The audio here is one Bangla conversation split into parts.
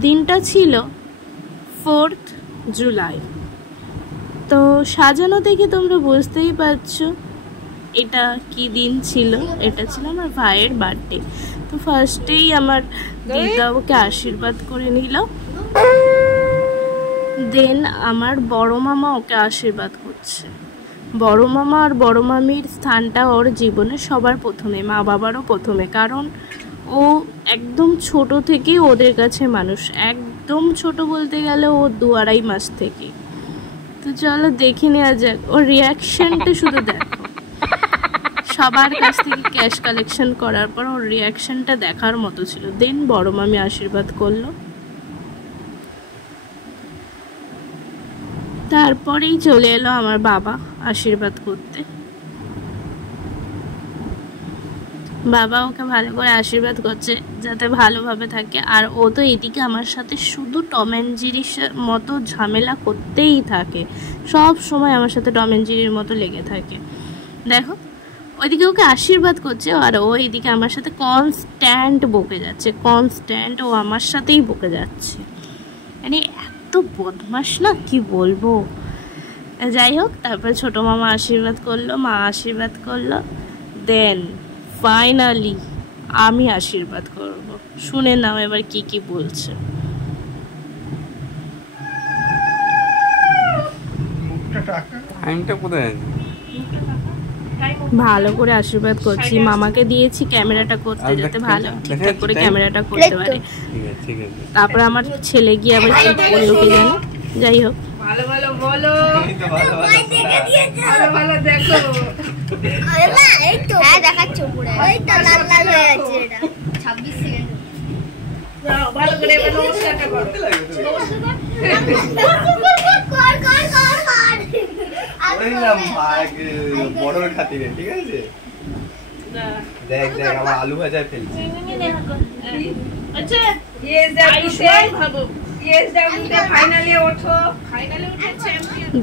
দিনটা ছিল 4th জুলাই। তো সাজানো দেখে তোমরা বুঝতেই পারছো এটা কি দিন ছিল। এটা ছিল আমার ভাইয়ের বার্থডে। তো ফার্স্টেই আমার দিদা ওকে আশীর্বাদ করে নিল, দেন আমার বড় মামা ওকে আশীর্বাদ করছে। বড় মামা আর বড় মামির স্থানটা ওর জীবনে সবার প্রথমে, মা বাবারও প্রথমে, কারণ ও একদম ছোট থেকে ওদের কাছে মানুষ, একদম ছোট বলতে গেলে ও 2-2.5 মাস থেকে। তো চলো দেখে নেওয়া যাক ওর রিয়াকশনটা, শুধু দেখো। সবার কাছ থেকে ক্যাশ কালেকশন করার পর ওর রিয়াকশনটা দেখার মতো ছিল। দেন বড় মামি আশীর্বাদ করলো, তারপরেই চলে এলো আমার বাবা আশীর্বাদ করতে। বাবা ওকে ভালো করে আশীর্বাদ করছে যাতে ভালোভাবে থাকে। আর ও তো এদিকে আমার সাথে শুধু টম অ্যান্ড জেরির মতো ঝামেলা করতেই থাকে, সব সময় আমার সাথে টম অ্যান্ড জেরির মতো লেগে থাকে। দেখো ওইদিকে ওকে আশীর্বাদ করছে আর ও এইদিকে আমার সাথে কনস্ট্যান্ট বকে যাচ্ছে, কনস্ট্যান্ট ও আমার সাথেই বকে যাচ্ছে। মানে এত বদমাস না, কি বলবো। যাই হোক, তারপর ছোট মামা আশীর্বাদ করলো, মা আশীর্বাদ করলো, দেন ফাইনালি আমি আশীর্বাদ করব। শুনে নাও এবার কি কি বলছে। ভালো করে আশীর্বাদ করছি, মামাকে দিয়েছি ক্যামেরাটা করতে যাতে ভালো ঠিকঠাক করে ক্যামেরাটা করতে পারে। তারপর আমার ছেলে গিয়ে আবার কি বললো কে জানো। যাই হোক, ভালো ভালো বলো, ভালো ভালো দেখো। এই তো হ্যাঁ দেখাচ্ছ পুরো, ওই তো লাল লাল হয়ে আছে। এটা 26 সেকেন্ড। যাও ভালো করে এবার নমস্কারটা করো। কর কর কর কর ওইলাম ভাগ বড়র খাতিরে, ঠিক আছে। দেখ দেখ আমার আলু ভাজা ফেলছি। আচ্ছা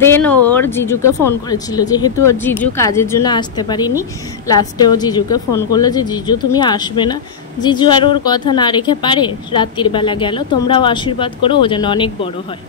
দেন ওর জিজুকে ফোন করেছিল, যেহেতু ওর জিজু কাজের জন্য আসতে পারিনি। লাস্টে ও জিজুকে ফোন করলো যে জিজু তুমি আসবে না। জিজু আর ওর কথা না রেখে পারে, রাত্রির বেলা গেল। তোমরাও আশীর্বাদ করো ও যেন অনেক বড় হয়।